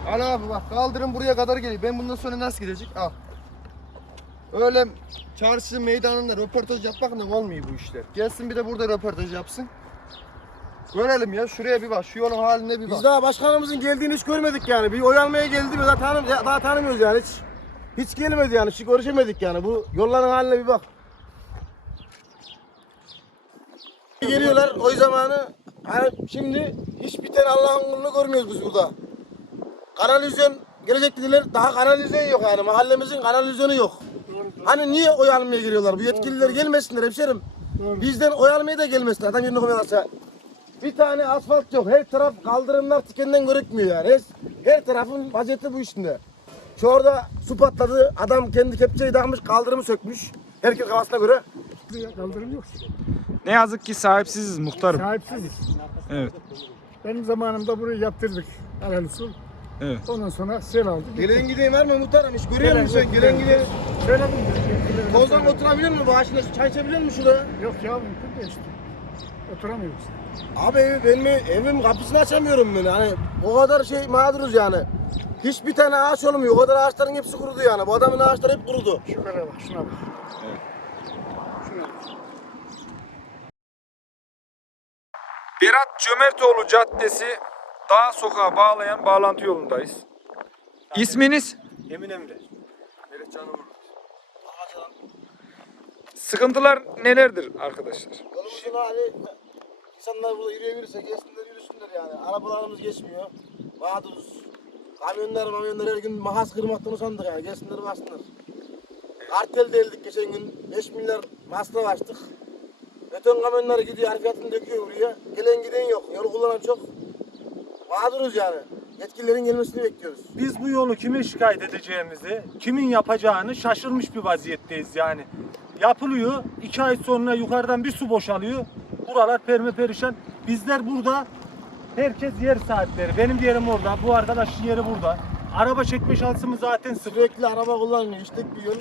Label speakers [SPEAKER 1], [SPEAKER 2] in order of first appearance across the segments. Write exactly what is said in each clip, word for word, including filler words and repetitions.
[SPEAKER 1] Al abi bak, kaldırım buraya kadar geliyor. Ben bundan sonra nasıl gidecek? Al. Öyle çarşı meydanında röportaj yapmak ne olmuyor bu işler. Gelsin bir de burada röportaj yapsın. Görelim ya, şuraya bir bak, şu yolun haline bir bak.
[SPEAKER 2] Biz daha başkanımızın geldiğini hiç görmedik yani. Bir oy almaya geldi mi daha, tanım, daha tanımıyoruz yani hiç. Hiç gelmedi yani, hiç görüşemedik yani. Bu yolların haline bir bak. Geliyorlar oy zamanı. Hani şimdi hiçbir tane Allah'ın kulunu görmüyoruz biz burada. Kanalizasyon gelecek dediler, daha kanalizasyon yok yani. Mahallemizin kanalizasyonu yok. Hani niye oy almaya geliyorlar? Bu yetkililer gelmesinler hemşerim. Bizden oy almaya da gelmesinler. Adam yerine koyarsa. Bir tane asfalt yok. Her taraf kaldırımlar tikenden görükmüyor yani. Her, her tarafın vaziyeti bu işinde. Şu orada su patladı. Adam kendi kepçeyi takmış, kaldırımı sökmüş. Herkes kafasına göre.
[SPEAKER 3] Kaldırım yok.
[SPEAKER 4] Ne yazık ki sahipsiziz muhtarım.
[SPEAKER 3] Sahipsiziz.
[SPEAKER 4] Evet.
[SPEAKER 3] Benim zamanımda burayı yaptırdık. Alel su.
[SPEAKER 4] Evet.
[SPEAKER 3] Ondan sonra sel aldı.
[SPEAKER 2] Gelen gideyim var mı muhtarım? Hiç görüyor
[SPEAKER 3] Gelen
[SPEAKER 2] musun sen?
[SPEAKER 3] yok,
[SPEAKER 2] Gelen
[SPEAKER 3] gelen
[SPEAKER 2] gideyim.
[SPEAKER 3] Söyledim de.
[SPEAKER 2] Tozdan oturabilir mi? Bağışında çay içebilir mi şurada?
[SPEAKER 3] Yok ya mümkün değil işte. Oturamıyoruz.
[SPEAKER 2] Abi evi, benim evim kapısını açamıyorum ben. Hani o kadar şey mağduruz yani. Hiçbir tane ağaç olmuyor. O kadar ağaçların hepsi kurudu yani. Bu adamın ağaçları hep kurudu.
[SPEAKER 3] Şu kadar bak, şuna bak.
[SPEAKER 4] Evet.
[SPEAKER 3] Şuna bak.
[SPEAKER 4] Berat Cömertoğlu Caddesi Dağ Sokağı bağlayan bağlantı yolundayız. İsminiz?
[SPEAKER 2] Emin Emre.
[SPEAKER 4] Sıkıntılar nelerdir arkadaşlar?
[SPEAKER 2] Yolumuzun hali, insanlar burada yürüyebilirse geçsinler yürüsünler yani. Arabalarımız geçmiyor. Mağduruz. Kamyonlar kamyonlar her gün mahas kırmaktan usandık yani. Geçsinler baksınlar. Kartel deldik geçen gün. beş milyar masraf açtık. Beton kamyonları gidiyor, harfiyatını döküyor buraya. Gelen giden yok. Yolu kullanan çok. Mağduruz yani. Yetkililerin gelmesini bekliyoruz.
[SPEAKER 5] Biz bu yolu kime şikayet edeceğimizi, kimin yapacağını şaşırmış bir vaziyetteyiz yani. Yapılıyor, iki ay sonra yukarıdan bir su boşalıyor. Buralar perme perişan. Bizler burada, herkes yer sahipleri. Benim yerim orada, bu arkadaşın yeri burada. Araba çekme şansımız zaten sıfır.
[SPEAKER 2] Sürekli araba kullanılıyor. İşte bir yol.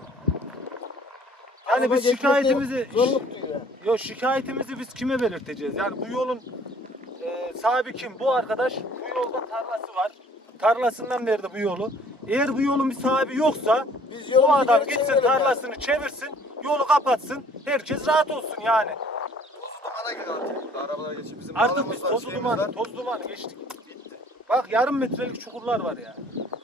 [SPEAKER 5] Yani
[SPEAKER 2] Araba
[SPEAKER 5] biz
[SPEAKER 2] geçmekte
[SPEAKER 5] şikayetimizi,
[SPEAKER 2] zorluk duyuyor yani.
[SPEAKER 5] yo şikayetimizi biz kime belirteceğiz? Yani bu yolun e, sahibi kim? Bu arkadaş, bu yolda tarlası var. Tarlasından verdi bu yolu. Eğer bu yolun bir sahibi yoksa
[SPEAKER 2] Biz
[SPEAKER 5] bu
[SPEAKER 2] yolumuzu
[SPEAKER 5] adam
[SPEAKER 2] geri
[SPEAKER 5] gitsin
[SPEAKER 2] çevirelim
[SPEAKER 5] tarlasını çevirsin, yolu kapatsın. Herkes rahat olsun yani.
[SPEAKER 1] Dumana gidiyor artık burada, arabalar geçiyor. Bizim
[SPEAKER 5] Artık
[SPEAKER 1] bağlamamız
[SPEAKER 5] biz
[SPEAKER 1] var,
[SPEAKER 5] toz
[SPEAKER 1] şeyimiz
[SPEAKER 5] dumanı,
[SPEAKER 1] var.
[SPEAKER 5] toz dumanı geçtik. Bitti. Bak yarım metrelik çukurlar var ya.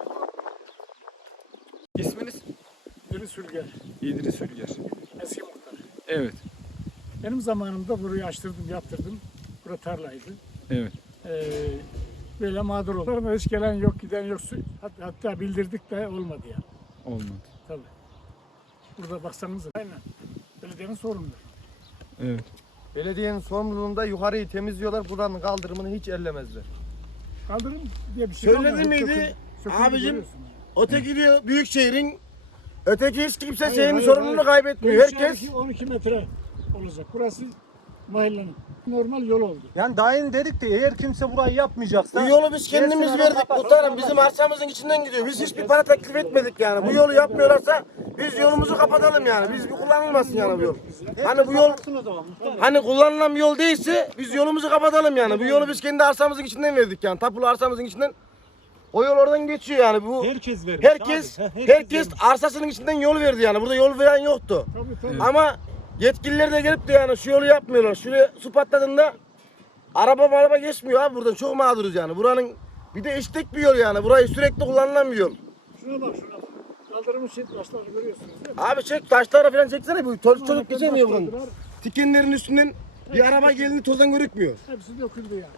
[SPEAKER 4] İsminiz?
[SPEAKER 3] Biri sürger.
[SPEAKER 4] İdris Ülger.
[SPEAKER 3] Eski muhtar.
[SPEAKER 4] Evet.
[SPEAKER 3] Benim zamanımda burayı açtırdım, yaptırdım. Bura tarlaydı.
[SPEAKER 4] Evet.
[SPEAKER 3] Ee, böyle mağdur oldu. Sonra hiç gelen yok, giden yok. Su- Hatta, hatta bildirdik de olmadı yani.
[SPEAKER 4] Olmadı.
[SPEAKER 3] Tabii. Burada baksanıza. Aynen. Belediyenin sorumludur.
[SPEAKER 4] Evet.
[SPEAKER 1] Belediyenin sorumluluğunda yukarıyı temizliyorlar, buranın kaldırımını hiç ellemezler.
[SPEAKER 3] Kaldırım diye bir şey
[SPEAKER 2] Söyledin
[SPEAKER 3] olmuyor.
[SPEAKER 2] miydi?
[SPEAKER 3] Söküldü. Söküldü,
[SPEAKER 2] Abicim,
[SPEAKER 3] görüyorsun.
[SPEAKER 2] öteki diyor büyük şehrin, öteki hiç kimse
[SPEAKER 3] Hayır,
[SPEAKER 2] şehrin
[SPEAKER 3] hayır,
[SPEAKER 2] sorumluluğunu
[SPEAKER 3] hayır.
[SPEAKER 2] kaybetmiyor.
[SPEAKER 3] Bu
[SPEAKER 2] Herkes
[SPEAKER 3] dışarıdaki on iki metre olacak. Burası mahallenin normal yol oldu.
[SPEAKER 5] Yani daha yeni dedik de eğer kimse burayı yapmayacaksa...
[SPEAKER 2] bu yolu biz kendimiz
[SPEAKER 5] gelsin adam
[SPEAKER 2] verdik.
[SPEAKER 5] kapatsın,
[SPEAKER 2] Muhtarım bizim
[SPEAKER 5] kapatsın.
[SPEAKER 2] arsamızın içinden gidiyor. Biz hiçbir para teklif etmedik yani. Bu yolu yapmıyorlarsa biz yolumuzu kapatalım yani. Biz bir kullanılmasın yani bu yol. Hani bu yol
[SPEAKER 5] Kapatsın o zaman muhtarım.
[SPEAKER 2] hani kullanılan bir yol değilse biz yolumuzu kapatalım yani. Bu yolu biz kendi arsamızın içinden verdik yani. Tapulu arsamızın içinden. O yol oradan geçiyor yani. Bu
[SPEAKER 5] Herkes vermiş
[SPEAKER 2] herkes
[SPEAKER 5] abi. He,
[SPEAKER 2] herkes
[SPEAKER 5] vermiş.
[SPEAKER 2] arsasının içinden yol verdi yani. Burada yol veren yoktu.
[SPEAKER 3] Tabii tabii.
[SPEAKER 2] Ama yetkililer de gelip de yani şu yolu yapmıyorlar. Şuraya su patladığında araba araba geçmiyor abi buradan. Çok mağduruz yani. Buranın bir de işlek bir yol yani. Burayı sürekli kullanılan bir yol.
[SPEAKER 3] Şuna bak şuna bak. Kaldırımın şey taşlarını görüyorsunuz değil mi?
[SPEAKER 2] Abi çek taşlara falan çeksene. Bu çocuk çocuk geçemiyor bunun.
[SPEAKER 3] Taşladılar,
[SPEAKER 2] Tikenlerin üstünden bir araba geldiğinde tozdan görükmüyor.
[SPEAKER 3] hepsi döküldü yani.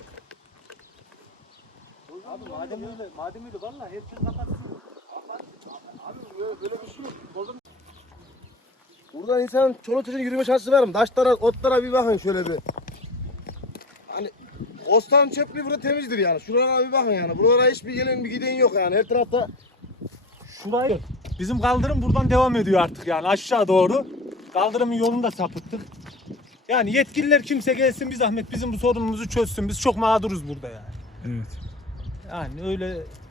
[SPEAKER 5] Abi madem öyle, madem öyle valla herkes kapatsın.
[SPEAKER 2] Böyle bir şey yok. Buradan insanın çoluk çocuğun yürüme şansı var mı? Taşlara, otlara bir bakın şöyle bir. Hani Ostan çöplüğü burada temizdir yani. Şuralara bir bakın yani. Buralara hiçbir gelen bir giden yok yani. Her tarafta
[SPEAKER 5] Şurayı, bizim kaldırım buradan devam ediyor artık yani aşağı doğru. Kaldırımın yolunu da sapıttık. Yani yetkililer kimse gelsin bir zahmet bizim bu sorunumuzu çözsün. Biz çok mağduruz burada yani.
[SPEAKER 4] Evet.
[SPEAKER 5] Yani öyle